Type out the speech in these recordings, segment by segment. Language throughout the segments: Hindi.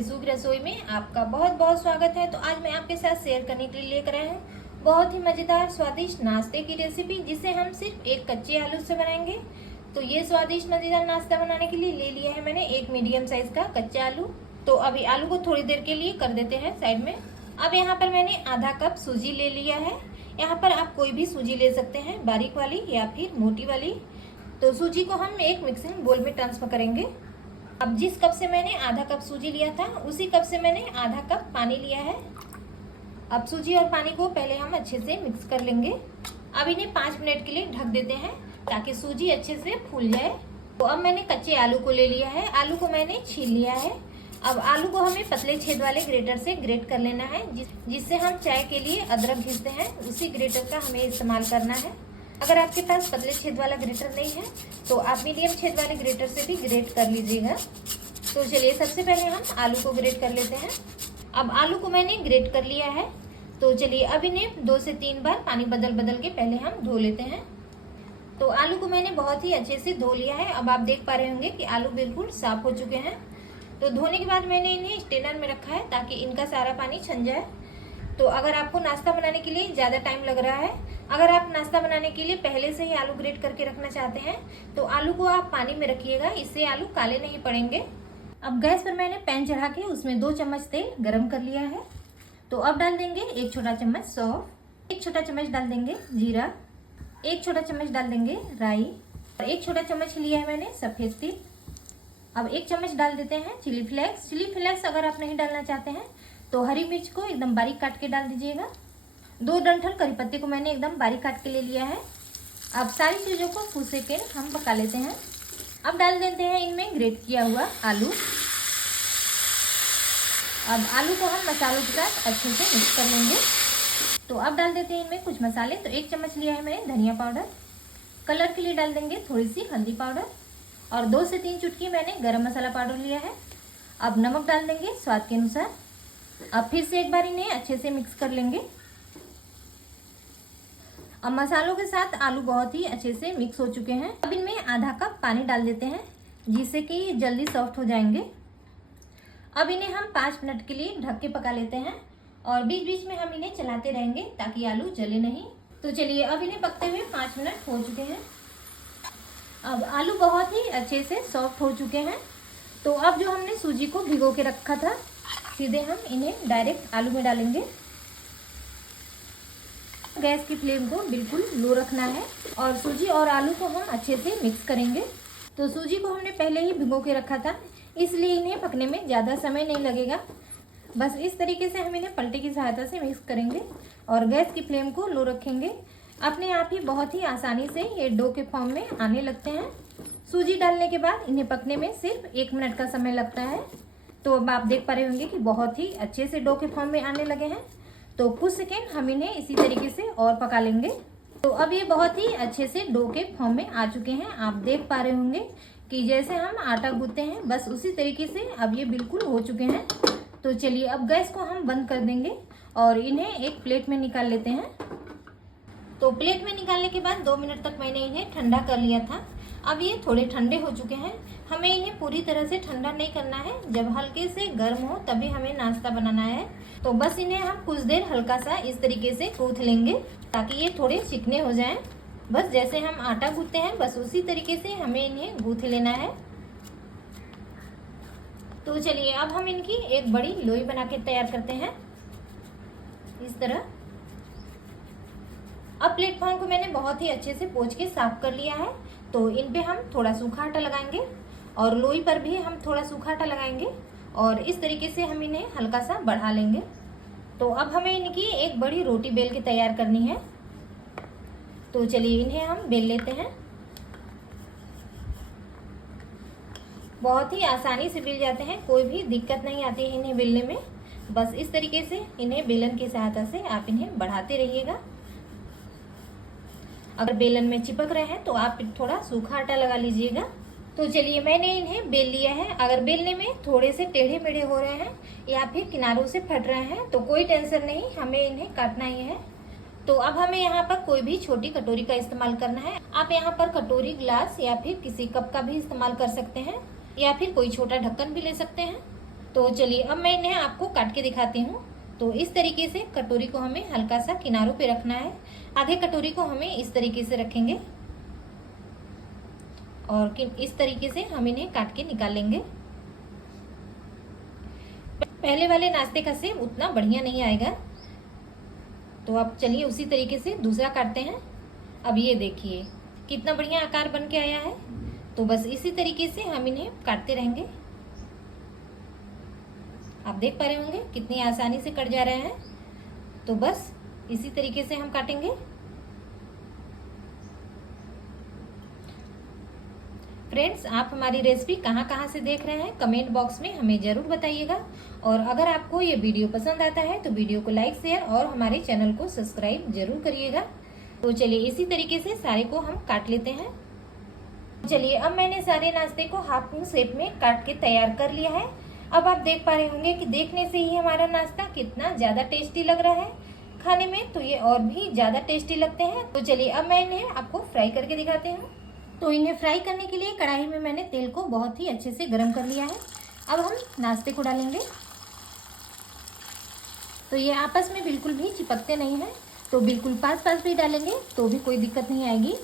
फिसूक रसोई में आपका बहुत बहुत स्वागत है। तो आज मैं आपके साथ शेयर करने के लिए लेकर आए हूँ बहुत ही मज़ेदार स्वादिष्ट नाश्ते की रेसिपी, जिसे हम सिर्फ एक कच्चे आलू से बनाएंगे। तो ये स्वादिष्ट मज़ेदार नाश्ता बनाने के लिए ले लिया है मैंने एक मीडियम साइज का कच्चा आलू। तो अभी आलू को थोड़ी देर के लिए कर देते हैं साइड में। अब यहाँ पर मैंने आधा कप सूजी ले लिया है। यहाँ पर आप कोई भी सूजी ले सकते हैं, बारीक वाली या फिर मोटी वाली। तो सूजी को हम एक मिक्सिंग बोल में ट्रांसफर करेंगे। अब जिस कप से मैंने आधा कप सूजी लिया था, उसी कप से मैंने आधा कप पानी लिया है। अब सूजी और पानी को पहले हम अच्छे से मिक्स कर लेंगे। अब इन्हें 5 मिनट के लिए ढक देते हैं ताकि सूजी अच्छे से फूल जाए। तो अब मैंने कच्चे आलू को ले लिया है। आलू को मैंने छील लिया है। अब आलू को हमें पतले छेद वाले ग्रेटर से ग्रेट कर लेना है, जिससे हम चाय के लिए अदरक घिसते हैं, उसी ग्रेटर का हमें इस्तेमाल करना है। अगर आपके पास पतले छेद वाला ग्रेटर नहीं है तो आप मीडियम छेद वाले ग्रेटर से भी ग्रेट कर लीजिएगा। तो चलिए सबसे पहले हम आलू को ग्रेट कर लेते हैं। अब आलू को मैंने ग्रेट कर लिया है। तो चलिए अब इन्हें 2 से 3 बार पानी बदल बदल के पहले हम धो लेते हैं। तो आलू को मैंने बहुत ही अच्छे से धो लिया है। अब आप देख पा रहे होंगे कि आलू बिल्कुल साफ हो चुके हैं। तो धोने के बाद मैंने इन्हें स्ट्रेनर में रखा है ताकि इनका सारा पानी छन जाए। तो अगर आपको नाश्ता बनाने के लिए ज़्यादा टाइम लग रहा है, अगर आप नाश्ता बनाने के लिए पहले से ही आलू ग्रेट करके रखना चाहते हैं, तो आलू को आप पानी में रखिएगा, इससे आलू काले नहीं पड़ेंगे। अब गैस पर मैंने पैन चढ़ा के उसमें 2 चम्मच तेल गरम कर लिया है। तो अब डाल देंगे 1 छोटा चम्मच सौंफ, 1 छोटा चम्मच डाल देंगे जीरा, 1 छोटा चम्मच डाल देंगे राई और 1 छोटा चम्मच लिया है मैंने सफ़ेद तिल। अब 1 चम्मच डाल देते हैं चिली फ्लेक्स। चिली फ्लेक्स अगर आप नहीं डालना चाहते हैं तो हरी मिर्च को एकदम बारीक काट के डाल दीजिएगा। 2 डंठल करी पत्ते को मैंने एकदम बारीक काट के ले लिया है। अब सारी चीज़ों को कुछ सेकेंड हम पका लेते हैं। अब डाल देते हैं इनमें ग्रेट किया हुआ आलू। अब आलू को हम मसालों के साथ अच्छे से मिक्स कर लेंगे। तो अब डाल देते हैं इनमें कुछ मसाले। तो 1 चम्मच लिया है मैंने धनिया पाउडर, कलर के लिए डाल देंगे थोड़ी सी हल्दी पाउडर और 2 से 3 चुटकी मैंने गरम मसाला पाउडर लिया है। अब नमक डाल देंगे स्वाद के अनुसार। अब फिर से एक बार इन्हें अच्छे से मिक्स कर लेंगे। अब मसालों के साथ आलू बहुत ही अच्छे से मिक्स हो चुके हैं। अब इनमें आधा कप पानी डाल देते हैं, जिससे कि ये जल्दी सॉफ्ट हो जाएंगे। अब इन्हें हम 5 मिनट के लिए ढक के पका लेते हैं और बीच बीच में हम इन्हें चलाते रहेंगे ताकि आलू जले नहीं। तो चलिए अब इन्हें पकते हुए 5 मिनट हो चुके हैं। अब आलू बहुत ही अच्छे से सॉफ्ट हो चुके हैं। तो अब जो हमने सूजी को भिगो के रखा था, सीधे हम इन्हें डायरेक्ट आलू में डालेंगे। गैस की फ्लेम को बिल्कुल लो रखना है और सूजी और आलू को हम अच्छे से मिक्स करेंगे। तो सूजी को हमने पहले ही भिगो के रखा था, इसलिए इन्हें पकने में ज़्यादा समय नहीं लगेगा। बस इस तरीके से हम इन्हें पलटे की सहायता से मिक्स करेंगे और गैस की फ्लेम को लो रखेंगे। अपने आप ही बहुत ही आसानी से ये डो के फॉर्म में आने लगते हैं। सूजी डालने के बाद इन्हें पकने में सिर्फ 1 मिनट का समय लगता है। तो अब आप देख पा रहे होंगे कि बहुत ही अच्छे से डो के फॉर्म में आने लगे हैं। तो कुछ सेकेंड हम इन्हें इसी तरीके से और पका लेंगे। तो अब ये बहुत ही अच्छे से डो के फॉर्म में आ चुके हैं। आप देख पा रहे होंगे कि जैसे हम आटा गूंथते हैं, बस उसी तरीके से अब ये बिल्कुल हो चुके हैं। तो चलिए अब गैस को हम बंद कर देंगे और इन्हें एक प्लेट में निकाल लेते हैं। तो प्लेट में निकालने के बाद 2 मिनट तक मैंने इन्हें ठंडा कर लिया था। अब ये थोड़े ठंडे हो चुके हैं। हमें इन्हें पूरी तरह से ठंडा नहीं करना है, जब हल्के से गर्म हो तभी हमें नाश्ता बनाना है। तो बस इन्हें हम कुछ देर हल्का सा इस तरीके से गूंथ लेंगे ताकि ये थोड़े चिकने हो जाएं। बस जैसे हम आटा गूंथते हैं, बस उसी तरीके से हमें इन्हें गूंथ लेना है। तो चलिए अब हम इनकी एक बड़ी लोई बना के तैयार करते हैं इस तरह। अब प्लेटफॉर्म को मैंने बहुत ही अच्छे से पोंछ के साफ कर लिया है। तो इन पे हम थोड़ा सूखा आटा लगाएंगे और लोई पर भी हम थोड़ा सूखा आटा लगाएंगे और इस तरीके से हम इन्हें हल्का सा बढ़ा लेंगे। तो अब हमें इनकी एक बड़ी रोटी बेल के तैयार करनी है। तो चलिए इन्हें हम बेल लेते हैं। बहुत ही आसानी से बेल जाते हैं, कोई भी दिक्कत नहीं आती है इन्हें बेलने में। बस इस तरीके से इन्हें बेलन की सहायता से आप इन्हें बढ़ाते रहिएगा। अगर बेलन में चिपक रहे हैं तो आप थोड़ा सूखा आटा लगा लीजिएगा। तो चलिए मैंने इन्हें बेल लिया है। अगर बेलने में थोड़े से टेढ़े मेढ़े हो रहे हैं या फिर किनारों से फट रहे हैं तो कोई टेंशन नहीं, हमें इन्हें काटना ही है। तो अब हमें यहाँ पर कोई भी छोटी कटोरी का इस्तेमाल करना है। आप यहाँ पर कटोरी, ग्लास या फिर किसी कप का भी इस्तेमाल कर सकते हैं या फिर कोई छोटा ढक्कन भी ले सकते हैं। तो चलिए अब मैं इन्हें आपको काट के दिखाती हूँ। तो इस तरीके से कटोरी को हमें हल्का सा किनारों पे रखना है। आधे कटोरी को हमें इस तरीके से रखेंगे और इस तरीके से हम इन्हें काट के निकाल लेंगे। पहले वाले नाश्ते का सेब उतना बढ़िया नहीं आएगा, तो अब चलिए उसी तरीके से दूसरा काटते हैं। अब ये देखिए कितना बढ़िया आकार बन के आया है। तो बस इसी तरीके से हम इन्हें काटते रहेंगे। आप देख पा रहे होंगे कितनी आसानी से कट जा रहे हैं। तो बस इसी तरीके से हम काटेंगे। फ्रेंड्स, आप हमारी रेसिपी कहाँ कहाँ से देख रहे हैं कमेंट बॉक्स में हमें ज़रूर बताइएगा। और अगर आपको ये वीडियो पसंद आता है तो वीडियो को लाइक शेयर और हमारे चैनल को सब्सक्राइब जरूर करिएगा। तो चलिए इसी तरीके से सारे को हम काट लेते हैं। चलिए अब मैंने सारे नाश्ते को हाफ मून शेप में काट के तैयार कर लिया है। अब आप देख पा रहे होंगे कि देखने से ही हमारा नाश्ता कितना ज़्यादा टेस्टी लग रहा है। खाने में तो ये और भी ज़्यादा टेस्टी लगते हैं। तो चलिए अब मैं इन्हें आपको फ्राई करके दिखाती हूँ। तो इन्हें फ्राई करने के लिए कढ़ाई में मैंने तेल को बहुत ही अच्छे से गर्म कर लिया है। अब हम नाश्ते को डालेंगे। तो ये आपस में बिल्कुल भी चिपकते नहीं हैं, तो बिल्कुल पास पास भी डालेंगे तो भी कोई दिक्कत नहीं आएगी।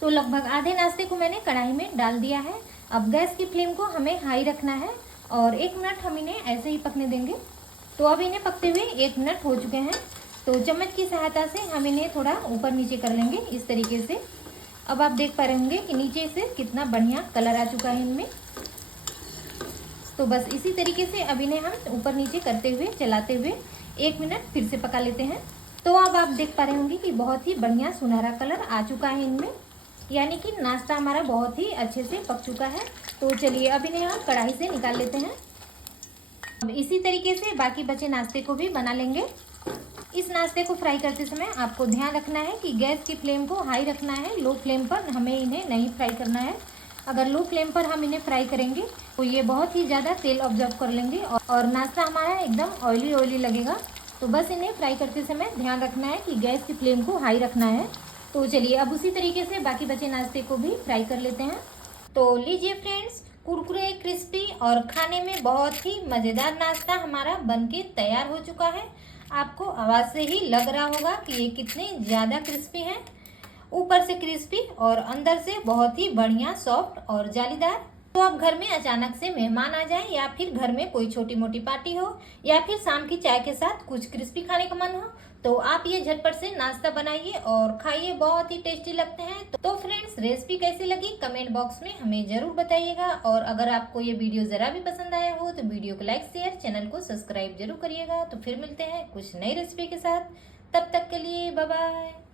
तो लगभग आधे नाश्ते को मैंने कढ़ाई में डाल दिया है। अब गैस की फ्लेम को हमें हाई रखना है और 1 मिनट हम इन्हें ऐसे ही पकने देंगे। तो अब इन्हें पकते हुए 1 मिनट हो चुके हैं। तो चम्मच की सहायता से हम इन्हें थोड़ा ऊपर नीचे कर लेंगे इस तरीके से। अब आप देख पा रहे होंगे कि नीचे से कितना बढ़िया कलर आ चुका है इनमें। तो बस इसी तरीके से अब इन्हें हम ऊपर नीचे करते हुए चलाते हुए 1 मिनट फिर से पका लेते हैं। तो अब आप देख पा रहे होंगे कि बहुत ही बढ़िया सुनहरा कलर आ चुका है इनमें, यानी कि नाश्ता हमारा बहुत ही अच्छे से पक चुका है। तो चलिए अब इन्हें हम कढ़ाई से निकाल लेते हैं। अब इसी तरीके से बाकी बचे नाश्ते को भी बना लेंगे। इस नाश्ते को फ्राई करते समय आपको ध्यान रखना है कि गैस की फ्लेम को हाई रखना है, लो फ्लेम पर हमें इन्हें नहीं फ्राई करना है। अगर लो फ्लेम पर हम इन्हें फ्राई करेंगे तो ये बहुत ही ज़्यादा तेल ऑब्जर्व कर लेंगे और नाश्ता हमारा एकदम ऑयली ऑयली लगेगा। तो बस इन्हें फ्राई करते समय ध्यान रखना है कि गैस की फ्लेम को हाई रखना है। तो चलिए अब उसी तरीके से बाकी बचे नाश्ते को भी फ्राई कर लेते हैं। तो लीजिए फ्रेंड्स, कुरकुरे क्रिस्पी और खाने में बहुत ही मज़ेदार नाश्ता हमारा बनके तैयार हो चुका है। आपको आवाज़ से ही लग रहा होगा कि ये कितने ज़्यादा क्रिस्पी हैं। ऊपर से क्रिस्पी और अंदर से बहुत ही बढ़िया सॉफ्ट और जालीदार। तो अब घर में अचानक से मेहमान आ जाए या फिर घर में कोई छोटी मोटी पार्टी हो या फिर शाम की चाय के साथ कुछ क्रिस्पी खाने का मन हो, तो आप ये झटपट से नाश्ता बनाइए और खाइए, बहुत ही टेस्टी लगते हैं। तो फ्रेंड्स, रेसिपी कैसी लगी कमेंट बॉक्स में हमें जरूर बताइएगा। और अगर आपको ये वीडियो जरा भी पसंद आया हो तो वीडियो को लाइक शेयर, चैनल को सब्सक्राइब जरूर करिएगा। तो फिर मिलते हैं कुछ नई रेसिपी के साथ। तब तक के लिए बाय बाय।